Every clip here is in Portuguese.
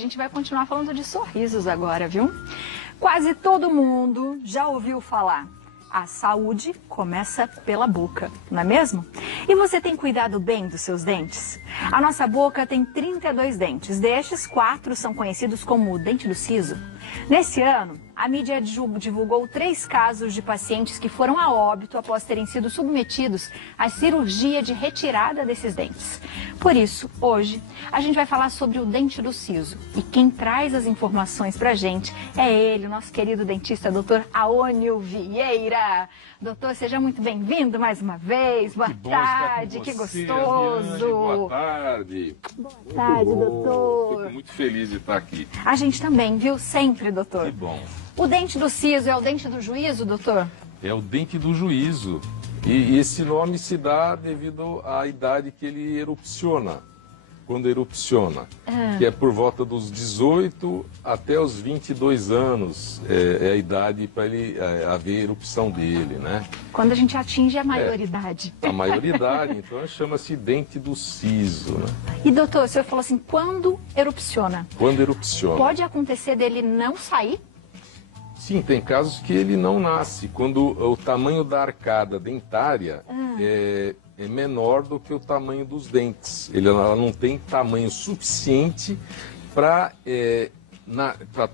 A gente vai continuar falando de sorrisos agora, viu? Quase todo mundo já ouviu falar. A saúde começa pela boca, não é mesmo? E você tem cuidado bem dos seus dentes? A nossa boca tem 32 dentes. Destes, 4 são conhecidos como o dente do siso. Nesse ano, a mídia divulgou 3 casos de pacientes que foram a óbito após terem sido submetidos à cirurgia de retirada desses dentes. Por isso, hoje, a gente vai falar sobre o dente do siso. E quem traz as informações pra gente é ele, o nosso querido dentista, Dr. Aônio Vieira. Doutor, seja muito bem-vindo mais uma vez. Boa tarde, que gostoso. Boa tarde. Boa tarde, doutor. Fico muito feliz de estar aqui. A gente também, viu? Sempre, doutor. Que bom. O dente do siso é o dente do juízo, doutor? É o dente do juízo. E esse nome se dá devido à idade que ele erupciona. Quando erupciona, que é por volta dos 18 até os 22 anos, é a idade para ele haver erupção dele, né? Quando a gente atinge a maioridade. A maioridade, então chama-se dente do siso, né? E doutor, o senhor falou assim, quando erupciona? Quando erupciona. Pode acontecer dele não sair? Sim, tem casos que ele não nasce, quando o tamanho da arcada dentária é menor do que o tamanho dos dentes. Ela não tem tamanho suficiente para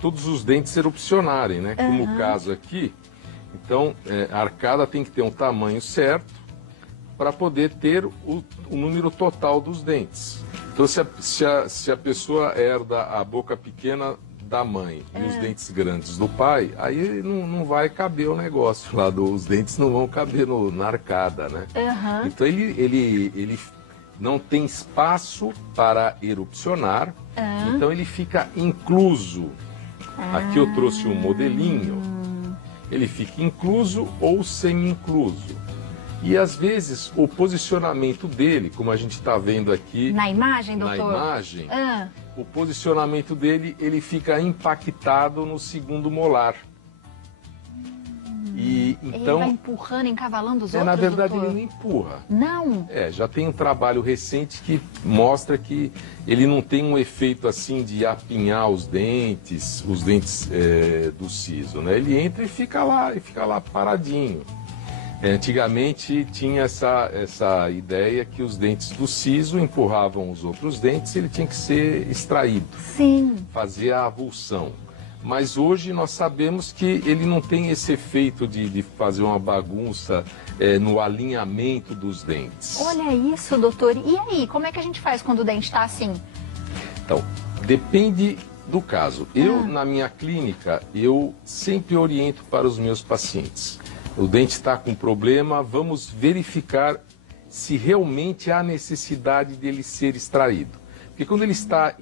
todos os dentes erupcionarem, né? Como o caso aqui. Então, a arcada tem que ter um tamanho certo para poder ter o número total dos dentes. Então, se a pessoa herda a boca pequena da mãe e os dentes grandes do pai, aí não vai caber o negócio lá, os dentes não vão caber na arcada, né? Então ele não tem espaço para erupcionar, então ele fica incluso. Aqui eu trouxe um modelinho, ele fica incluso ou semi-incluso. E às vezes o posicionamento dele, como a gente está vendo aqui na imagem, doutor? Na imagem, o posicionamento dele, ele fica impactado no segundo molar. E então ele vai empurrando, encavalando os outros, na verdade, doutor? ele não empurra. Não? Já tem um trabalho recente que mostra que ele não tem um efeito assim de apinhar os dentes do siso, né? Ele entra e fica lá paradinho. Antigamente tinha essa ideia que os dentes do siso empurravam os outros dentes e ele tinha que ser extraído. Sim. Fazer a avulsão. Mas hoje nós sabemos que ele não tem esse efeito de fazer uma bagunça no alinhamento dos dentes. Olha isso, doutor. E aí, como é que a gente faz quando o dente está assim? Então, depende do caso. Eu, na minha clínica, eu sempre oriento para os meus pacientes. O dente está com problema, vamos verificar se realmente há necessidade dele ser extraído. Porque quando ele está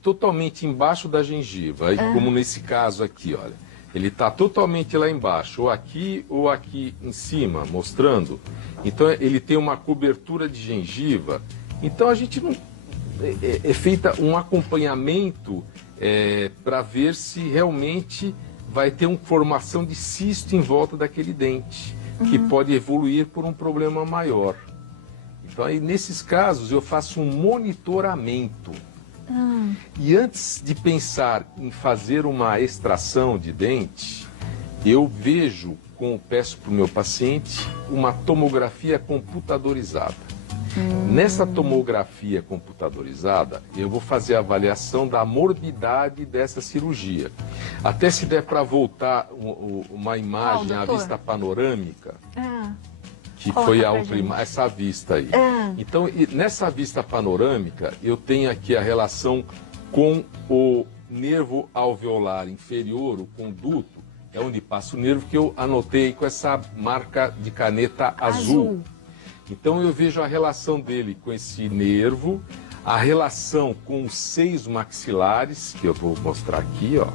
totalmente embaixo da gengiva, como nesse caso aqui, olha, ele está totalmente lá embaixo, ou aqui em cima, mostrando, então ele tem uma cobertura de gengiva, então a gente não... É feita um acompanhamento para ver se realmente vai ter uma formação de cisto em volta daquele dente, que pode evoluir por um problema maior. Então, aí, nesses casos, eu faço um monitoramento. E antes de pensar em fazer uma extração de dente, eu peço para o meu paciente uma tomografia computadorizada. Nessa tomografia computadorizada, eu vou fazer a avaliação da morbidade dessa cirurgia. Até se der para voltar uma imagem à vista panorâmica, que foi essa vista aí. Então, nessa vista panorâmica, eu tenho aqui a relação com o nervo alveolar inferior, o conduto, é onde passa o nervo, que eu anotei com essa marca de caneta azul. Então eu vejo a relação dele com esse nervo, a relação com os seios maxilares, que eu vou mostrar aqui, ó.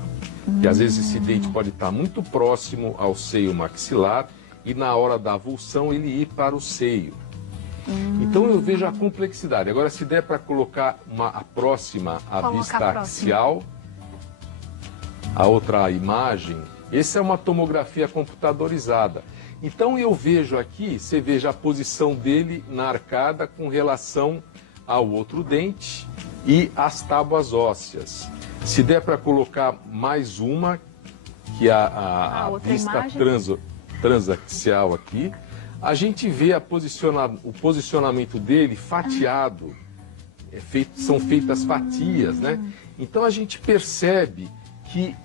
Que às vezes esse dente pode estar muito próximo ao seio maxilar e na hora da avulsão ele ir para o seio. Então eu vejo a complexidade. Agora, se der para colocar a próxima, a vista axial, a outra imagem, essa é uma tomografia computadorizada. Então eu vejo aqui, você veja a posição dele na arcada com relação ao outro dente e as tábuas ósseas. Se der para colocar mais uma, que é a vista transaxial aqui, a gente vê o posicionamento dele fatiado. São feitas fatias, né? Então a gente percebe que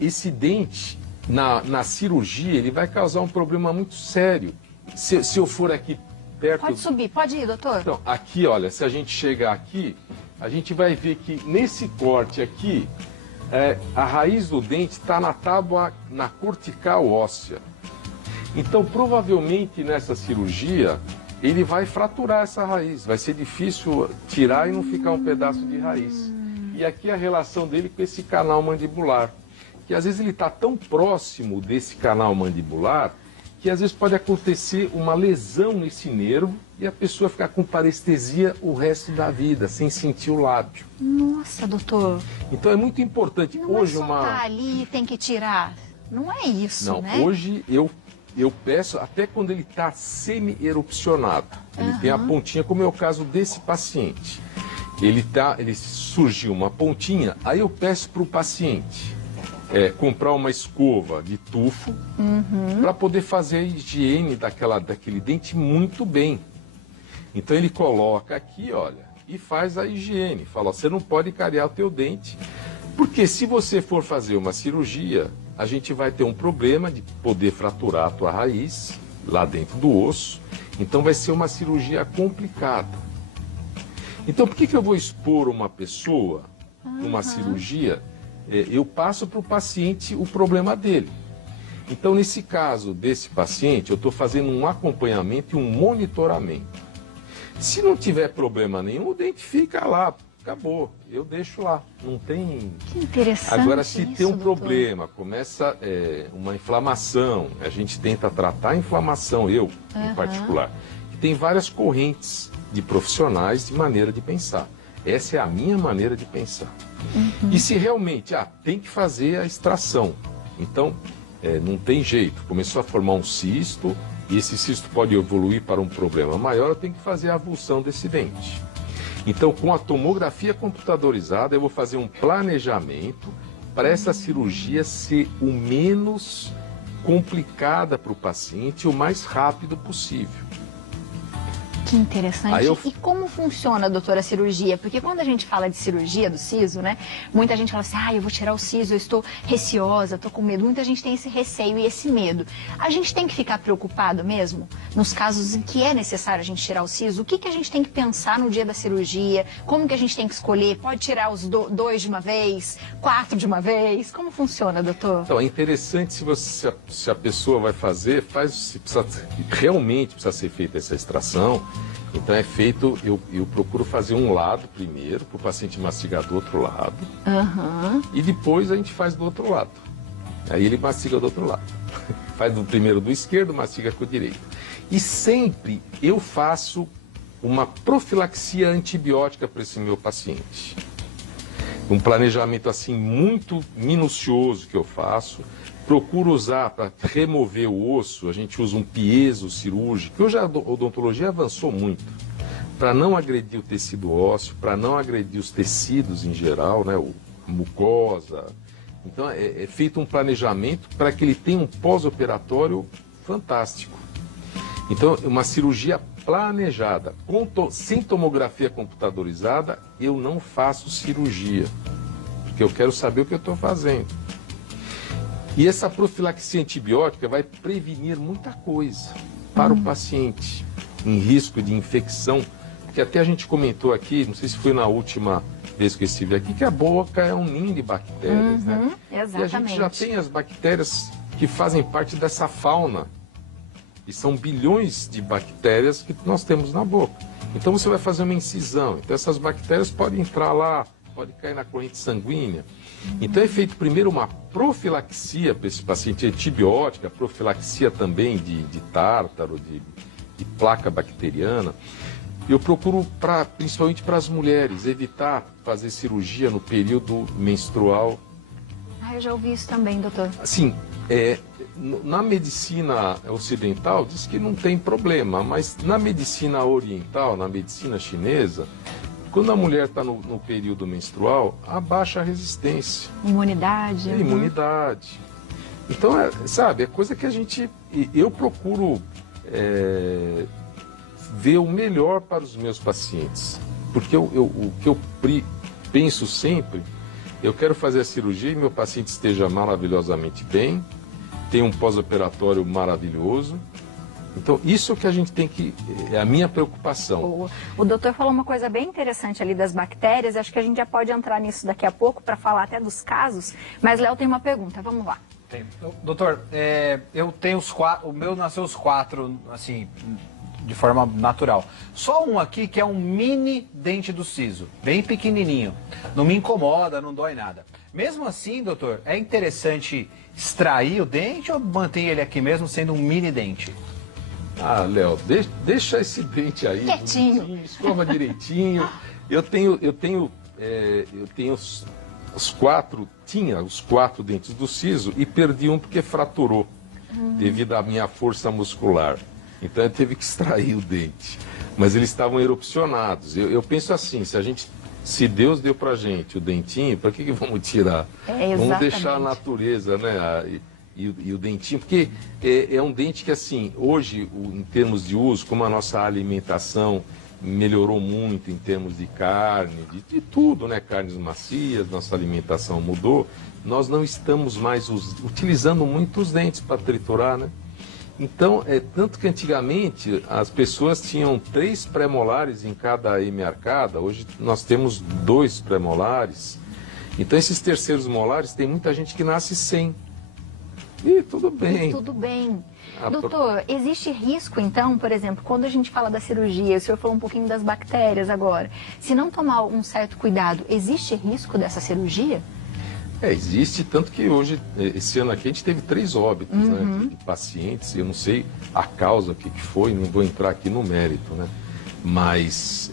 esse dente, na cirurgia, ele vai causar um problema muito sério. Se eu for aqui perto... Pode subir, pode ir, doutor. Então, aqui, olha, se a gente chegar aqui, a gente vai ver que nesse corte aqui, a raiz do dente está na tábua, na cortical óssea. Então, provavelmente, nessa cirurgia, ele vai fraturar essa raiz. Vai ser difícil tirar e não ficar um pedaço de raiz. E aqui a relação dele com esse canal mandibular. Que às vezes ele está tão próximo desse canal mandibular que às vezes pode acontecer uma lesão nesse nervo e a pessoa ficar com parestesia o resto da vida, sem sentir o lábio. Nossa, doutor. Então é muito importante. Não hoje é só tá ali e tem que tirar. Não é isso, não, né? Hoje eu peço, até quando ele está semi-erupcionado, ele tem a pontinha, como é o caso desse paciente. Ele surgiu uma pontinha, aí eu peço para o paciente comprar uma escova de tufo para poder fazer a higiene daquele dente muito bem. Então ele coloca aqui, olha, e faz a higiene. Fala, ó, você não pode cariar o teu dente, porque se você for fazer uma cirurgia, a gente vai ter um problema de poder fraturar a tua raiz lá dentro do osso. Então vai ser uma cirurgia complicada. Então por que eu vou expor uma pessoa numa cirurgia? Eu passo para o paciente o problema dele. Então, nesse caso desse paciente, eu estou fazendo um acompanhamento e um monitoramento. Se não tiver problema nenhum, o dente fica lá, acabou, eu deixo lá, não tem... Que interessante. Agora, se isso, tem um doutor. problema, começa uma inflamação, a gente tenta tratar a inflamação, eu em particular, que tem várias correntes de profissionais de maneira de pensar. Essa é a minha maneira de pensar. E se realmente tem que fazer a extração, então não tem jeito, começou a formar um cisto, e esse cisto pode evoluir para um problema maior, eu tenho que fazer a avulsão desse dente. Então, com a tomografia computadorizada, eu vou fazer um planejamento para essa cirurgia ser o menos complicada para o paciente, o mais rápido possível. Que interessante. E como funciona, doutora, a cirurgia? Porque quando a gente fala de cirurgia do siso, né? Muita gente fala assim, eu vou tirar o siso, eu estou receosa, estou com medo. Muita gente tem esse receio e esse medo. A gente tem que ficar preocupado mesmo? Nos casos em que é necessário a gente tirar o siso, o que a gente tem que pensar no dia da cirurgia? Como que a gente tem que escolher? Pode tirar os dois de uma vez? 4 de uma vez? Como funciona, doutor? Então, é interessante se a pessoa vai fazer, realmente precisa ser feita essa extração. Então é feito, eu procuro fazer um lado primeiro, para o paciente mastigar do outro lado. E depois a gente faz do outro lado. Aí ele mastiga do outro lado. Faz primeiro do esquerdo, mastiga com o direito. E sempre eu faço uma profilaxia antibiótica para esse meu paciente. Um planejamento assim muito minucioso que eu faço. Procuro usar para remover o osso, a gente usa um piezo cirúrgico. Hoje a odontologia avançou muito. Para não agredir o tecido ósseo, para não agredir os tecidos em geral, né, a mucosa. Então é feito um planejamento para que ele tenha um pós-operatório fantástico. Então, uma cirurgia planejada, sem tomografia computadorizada, eu não faço cirurgia, porque eu quero saber o que eu estou fazendo. E essa profilaxia antibiótica vai prevenir muita coisa para o paciente, em risco de infecção, que até a gente comentou aqui, não sei se foi na última vez que eu estive aqui, que a boca é um ninho de bactérias, né? Exatamente. E a gente já tem as bactérias que fazem parte dessa fauna. E são bilhões de bactérias que nós temos na boca. Então você vai fazer uma incisão. Então essas bactérias podem entrar lá, pode cair na corrente sanguínea. Então é feito primeiro uma profilaxia para esse paciente antibiótica, profilaxia também de tártaro, de placa bacteriana. Eu procuro, principalmente para as mulheres, evitar fazer cirurgia no período menstrual. Eu já ouvi isso também, doutor. Assim, na medicina ocidental diz que não tem problema, mas na medicina oriental, na medicina chinesa, Quando a mulher está no período menstrual, abaixa a resistência. Imunidade. Imunidade. Então, sabe, é coisa que eu procuro ver o melhor para os meus pacientes. Porque o que eu penso sempre, eu quero fazer a cirurgia e meu paciente esteja maravilhosamente bem, tenha um pós-operatório maravilhoso. Então, isso é o que a gente tem que... é a minha preocupação. O doutor falou uma coisa bem interessante ali das bactérias, acho que a gente já pode entrar nisso daqui a pouco para falar até dos casos, mas Léo tem uma pergunta, vamos lá. Doutor, eu tenho o meu nasceu os 4, assim, de forma natural. Só um aqui que é um mini dente do siso, bem pequenininho. Não me incomoda, não dói nada. Mesmo assim, doutor, é interessante extrair o dente ou mantém ele aqui mesmo sendo um mini dente? Ah, Léo, deixa esse dente aí. Quietinho. Escova direitinho. Eu tenho os 4, tinha os 4 dentes do siso e perdi um porque fraturou, devido à minha força muscular. Então eu teve que extrair o dente. Mas eles estavam erupcionados. Eu penso assim, se Deus deu pra gente o dentinho, para que vamos tirar? Vamos deixar a natureza, né? E o dentinho, porque é um dente que, assim, hoje, em termos de uso, como a nossa alimentação melhorou muito em termos de carne, de tudo, né? Carnes macias, nossa alimentação mudou, nós não estamos mais utilizando muito os dentes para triturar, né? Então, tanto que antigamente as pessoas tinham 3 pré-molares em cada hemiarcada, hoje nós temos 2 pré-molares. Então, esses terceiros molares, tem muita gente que nasce sem. E tudo bem. Tudo bem. Doutor, existe risco, então, por exemplo, quando a gente fala da cirurgia, o senhor falou um pouquinho das bactérias agora, se não tomar um certo cuidado, existe risco dessa cirurgia? Existe, tanto que hoje, esse ano aqui, a gente teve 3 óbitos, né, de pacientes, eu não sei a causa que foi, não vou entrar aqui no mérito, né, mas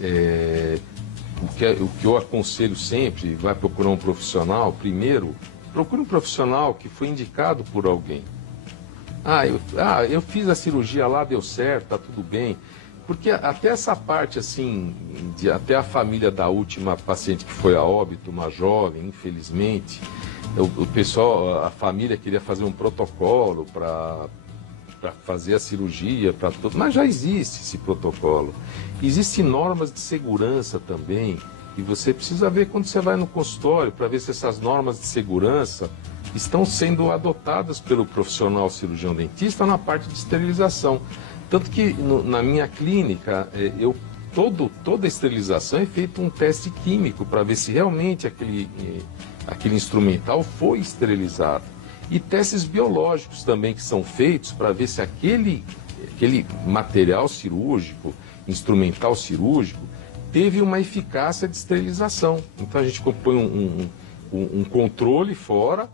o que eu aconselho sempre, vai procurar um profissional, primeiro, procure um profissional que foi indicado por alguém. Eu fiz a cirurgia lá, deu certo, tá tudo bem. Porque até essa parte, assim, até a família da última paciente que foi a óbito, uma jovem, infelizmente, o pessoal, a família queria fazer um protocolo para fazer a cirurgia, mas já existe esse protocolo. Existem normas de segurança também, e você precisa ver quando você vai no consultório para ver se essas normas de segurança estão sendo adotadas pelo profissional cirurgião dentista na parte de esterilização. Tanto que na minha clínica, toda a esterilização é feito um teste químico para ver se realmente aquele instrumental foi esterilizado. E testes biológicos também que são feitos para ver se aquele material cirúrgico, instrumental cirúrgico, teve uma eficácia de esterilização. Então a gente põe um controle fora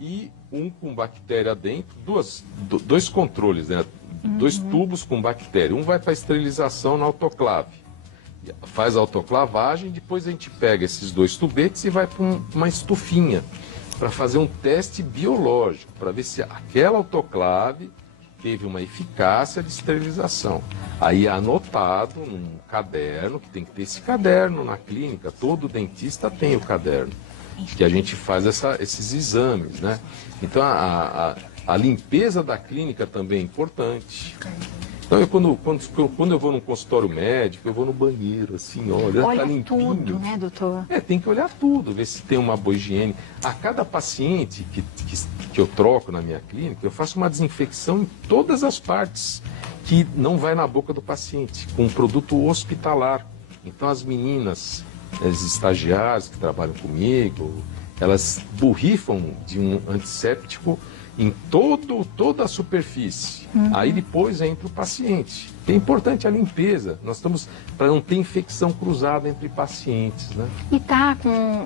e um com bactéria dentro, dois controles, né? 2 tubos com bactéria. Um vai para a esterilização na autoclave. Faz a autoclavagem, depois a gente pega esses 2 tubetes e vai para uma estufinha para fazer um teste biológico, para ver se aquela autoclave teve uma eficácia de esterilização. Aí é anotado num caderno, que tem que ter esse caderno na clínica, todo dentista tem o caderno, que a gente faz esses exames, né? Então a limpeza da clínica também é importante. Então, quando eu vou num consultório médico, eu vou no banheiro, assim, olha tá limpinho. Tudo, né, doutor? Tem que olhar tudo, ver se tem uma boa higiene. A cada paciente que eu troco na minha clínica, eu faço uma desinfecção em todas as partes que não vai na boca do paciente, com um produto hospitalar. Então, as meninas, as estagiárias que trabalham comigo, elas borrifam de um antisséptico em toda a superfície. Aí depois entra o paciente. É importante a limpeza. Nós estamos para não ter infecção cruzada entre pacientes, né? E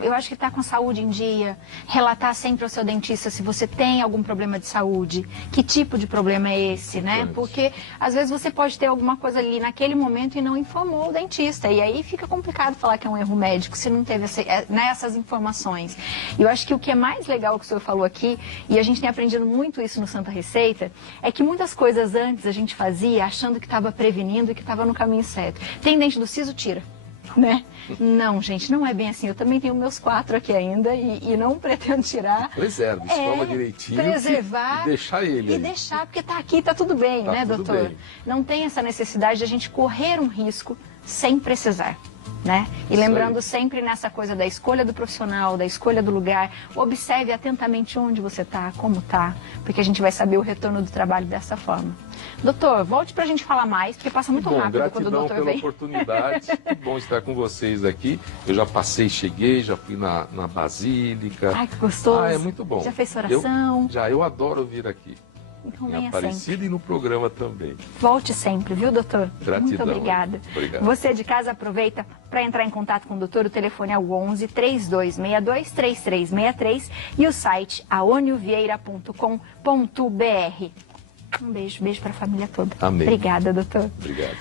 eu acho que tá com saúde em dia. Relatar sempre ao seu dentista se você tem algum problema de saúde, que tipo de problema é esse, né? Porque às vezes você pode ter alguma coisa ali naquele momento e não informou o dentista. E aí fica complicado falar que é um erro médico se não teve essas informações. E eu acho que o que é mais legal que o senhor falou aqui, e a gente tem aprendido muito isso no Santa Receita, é que muitas coisas antes a gente fazia achando que estava prevenindo e que estava no caminho certo. Tem dente do siso, tira. Né? Não, gente, não é bem assim. Eu também tenho meus 4 aqui ainda e não pretendo tirar. Preserve, escova direitinho. Preservar. E deixar ele. E deixar, porque tá aqui, tá tudo bem, Tá né, tudo doutor? bem. Não tem essa necessidade de a gente correr um risco sem precisar. Né? E Isso lembrando aí. sempre nessa coisa da escolha do profissional, da escolha do lugar, observe atentamente onde você está, como está, porque a gente vai saber o retorno do trabalho dessa forma. Doutor, volte para a gente falar mais, porque passa muito rápido quando o doutor pela vem. oportunidade. Que bom estar com vocês aqui. Eu já passei, cheguei, já fui na Basílica. Ai, que gostoso. É muito bom. Já fez sua oração? Eu adoro vir aqui. Então Em venha Aparecida sempre. e no programa também. Volte sempre, viu, doutor? Gratidão. Muito obrigada. Obrigado. Você de casa aproveita para entrar em contato com o doutor. O telefone é o 11 3262 3363 e o site aoniovieira.com.br. Um beijo para a família toda. Amém. Obrigada, doutor. Obrigado.